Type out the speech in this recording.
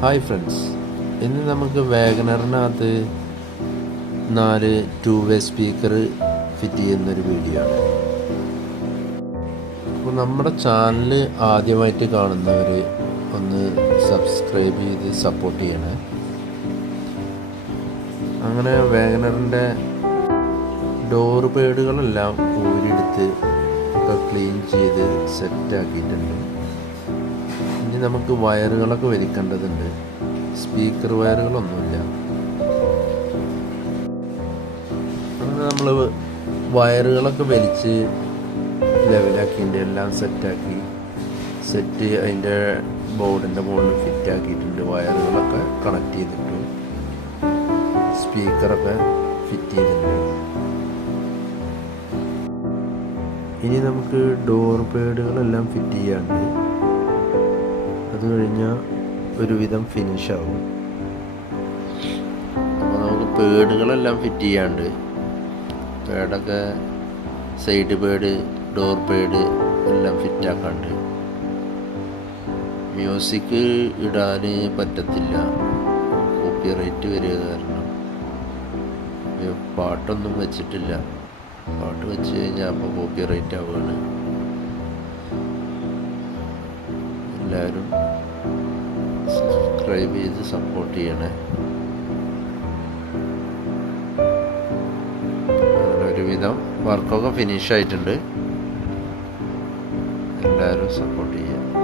Hi friends, ഇന്ന് നമുക്ക് വാഗണറിനകത്ത് 4 2-വേ speaker fit ചെയ്യുന്നൊരു വീഡിയോ ആണ്. അപ്പോൾ നമ്മുടെ ചാനൽ ആദ്യമായിട്ട് കാണുന്നവർ ഒന്ന് സബ്സ്ക്രൈബ് ചെയ്ത് സപ്പോർട്ട് ചെയ്യണേ. അങ്ങനെ വാഗണറിൻ്റെ ഡോർ പേഡുകളെല്ലാം ഊരിയെടുത്ത് ഒക്കെ ക്ലീൻ ചെയ്ത് സെറ്റാക്കിയിട്ടുണ്ട്. ഇനി നമുക്ക് വയറുകളൊക്കെ വലിക്കേണ്ടതുണ്ട്. സ്പീക്കർ വയറുകളൊന്നുമില്ല. അങ്ങനെ നമ്മൾ വയറുകളൊക്കെ വലിച്ച് ലെവലാക്കിയിട്ട് എല്ലാം സെറ്റാക്കി അതിൻ്റെ ബോർഡിൻ്റെ മുകളിൽ ഫിറ്റാക്കിയിട്ടുണ്ട്. വയറുകളൊക്കെ കണക്ട് ചെയ്തിട്ടു, സ്പീക്കറൊക്കെ ഫിറ്റ് ചെയ്തിട്ടുണ്ട്. ഇനി നമുക്ക് ഡോർ പേഡുകളെല്ലാം ഫിറ്റ് ചെയ്യാണ്ട് അത് കഴിഞ്ഞാൽ ഒരുവിധം ഫിനിഷാവും. അപ്പോൾ നമുക്ക് പേഡുകളെല്ലാം ഫിറ്റ് ചെയ്യാണ്ട്, പേഡൊക്കെ സൈഡ് പേഡ്, ഡോർ പേഡ് എല്ലാം ഫിറ്റാക്കാണ്ട്. മ്യൂസിക് ഇടാൻ പറ്റത്തില്ല, കോപ്പിറൈറ്റ് വരിക കാരണം. പാട്ടൊന്നും വെച്ചിട്ടില്ല. പാട്ട് വെച്ച് കഴിഞ്ഞാൽ അപ്പോൾ കോപ്പിറൈറ്റ് ആവുകയാണ്. എല്ലാവരും സബ്സ്ക്രൈബ് ചെയ്ത് സപ്പോർട്ട് ചെയ്യണേ. ഒരുവിധം വർക്കൊക്കെ ഫിനിഷ് ആയിട്ടുണ്ട്. എല്ലാവരും സപ്പോർട്ട് ചെയ്യുക.